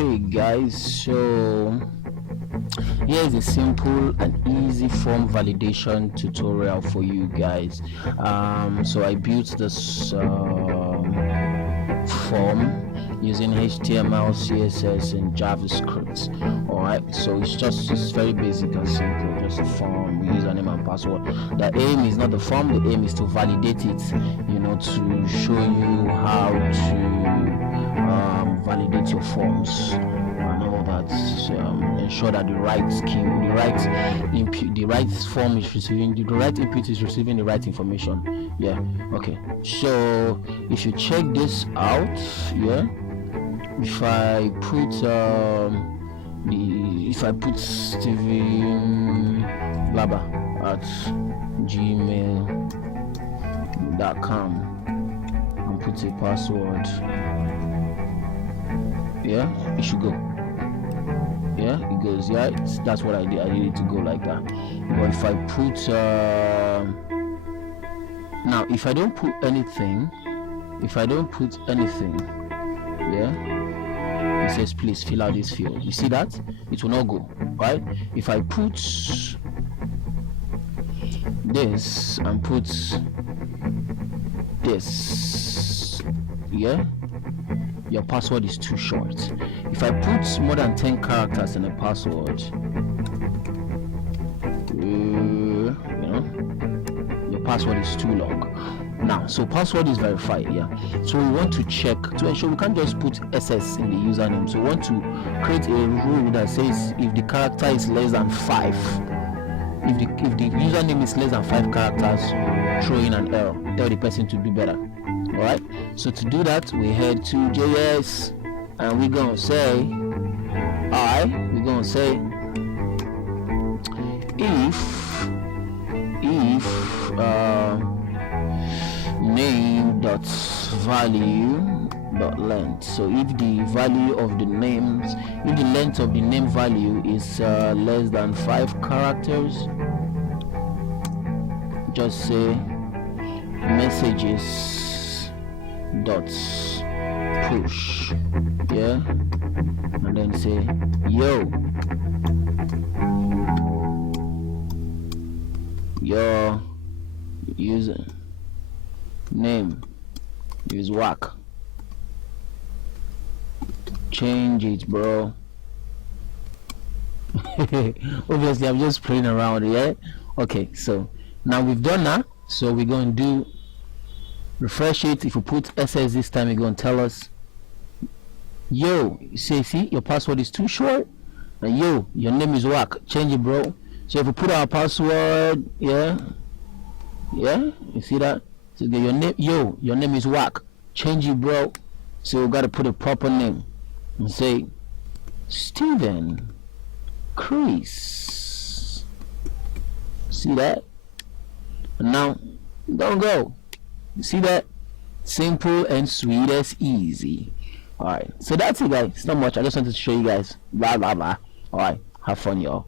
Okay guys, so here's a simple and easy form validation tutorial for you guys. So I built this form using HTML, CSS and JavaScript. Alright, so it's very basic and simple, just a form, username and password. The aim is not the form, the aim is to validate it, to show you how to validate your forms and all that. Ensure that the right form is receiving the right input, is receiving the right information. Okay, so if you check this out, if I put Steven Blabber at gmail.com and put a password, it should go. It goes. That's what I did. I need it to go like that. But if I put now, if I don't put anything, it says please fill out this field. You see that? It will not go, right? If I put this and put this, your password is too short. If I put more than 10 characters in a password, your password is too long. Now, so password is verified, so we want to check to ensure we can't just put SS in the username. So we want to create a rule that says if the character is less than 5, if the username is less than 5 characters, throw in an error, tell the person to do better. Alright, so to do that, we head to JS and we're gonna say if name.value.length. So if the value of the names, if the length of the name value is less than 5 characters, just say messages dot push, and then say your user name is whack, change it, bro. Obviously I'm just playing around. Okay, so now we've done that, so we're going to do refresh it. If you put SS this time, you're going to tell us see your password is too short, and your name is whack, change it, bro. So if we put our password, you see that? So your name is whack, change it, bro. So we got to put a proper name and say Steven Chris. See that? And now don't go. You see that? Simple and sweet as easy. Alright, so that's it guys. It's not much. I just wanted to show you guys. Blah blah blah. Alright, have fun y'all.